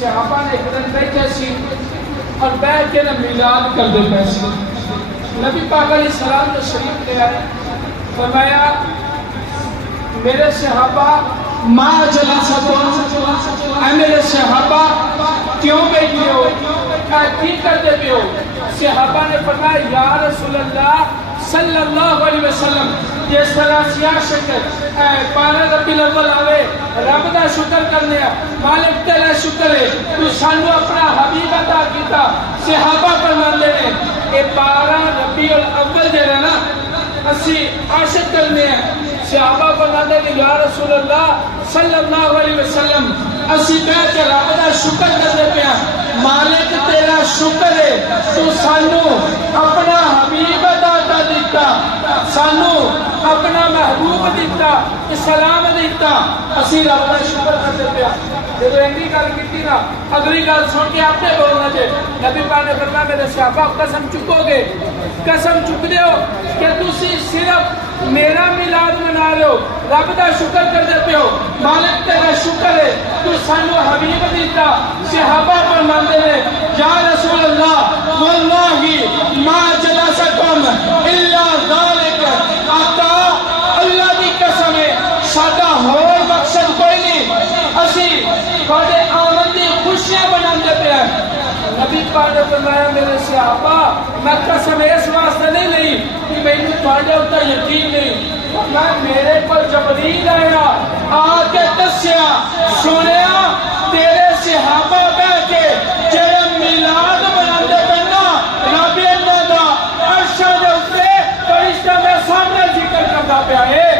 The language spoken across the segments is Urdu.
صحابہ نے ایک دن بیٹھے سی اور بیٹھ کے میلاد کر دے پیسے. نبی پاک علیہ السلام جو شریف لے آئے فرمایا میرے صحابہ ما جلستم، اے میرے صحابہ کیوں بیٹھے ہو، کی کرتے پہ ہو؟ صحابہ نے فرمایا یا رسول اللہ صلی اللہ علیہ وسلم جس طرح سیاہ شکر 12 ربیع الاول آوے رب دا شکر کرنے مالک تیرا شکر ہے تو سانو اپنا حبیب عطا کیتا. صحابہ فرماندے نے اے 12 ربیع الاول جڑا نا اسی عاشق کرنے ہیں. صحابہ فرماندے نے یا رسول اللہ صلی اللہ علیہ وسلم اسی بیٹھ کے رب دا شکر کرتے پیا مالک تیرا شکر ہے تو سانو اپنا حبیب عطا دیتا، سانو اپنا محبوب دیتا، اسلام دیتا، اسی رب دا شکر کرتے پیا. جب انگی گل کیتی نا اگلی گل سن کے آپ نے بولنا چاہے. نبی پاک نے فرمایا میرے صحابہ قسم چکو گے، قسم چک دے ہو کہ تسی صرف میرا میلاد منا رہے ہو، رب دا شکر کرتے پہ ہو، مالک تیرا شکر ہے تو سانو حبیب دیتا. صحابہ فرماندے نے یا رسول اللہ واللہ ما جلسکم الا ذالک، آقا اللہ دی قسم ہے ساڈا ہور مقصد کوئی نہیں، اسی تھوڑے آمد دی خوشیاں بناندے پہ ہیں. نبی پاک نے فرمایا میرے صحابہ میں قسم اس واسطے نہیں لئی کہ مینوں تھوڑے اوپر یقین نہیں، میرے پر جبریل آیا آ کے دسیا سنیا تیرے صحابہ بیٹھ کے جڑے میلاد مناندے پے نا رب انہاں دا عرش دے اوپر فرشتہ دے سامنے ذکر کردا پیا ہے.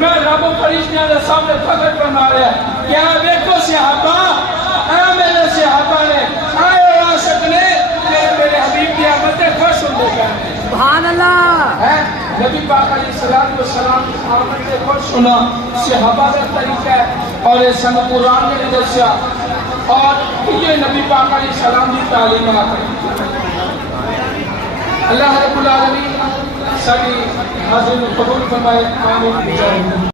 میں رب فرشتیاں دے سامنے فخر فرما رہا ہے کیا دیکھو صحابہ اے میرے صحابہ نے اے عاشق نے میرے حبیب کی آمد سے خوش ہوندے پے. سبحان اللہ. نبی پاک علیہ السلام کی آمد سے خوش ہونا صحابہ کا طریقہ ہے اور یہ سن قرآن نے دسیا اور یہ نبی پاک علیہ السلام کی تعلیمات ہے. اللہ رب العالمین ساری حاضرین قبول فرمائے. آمین.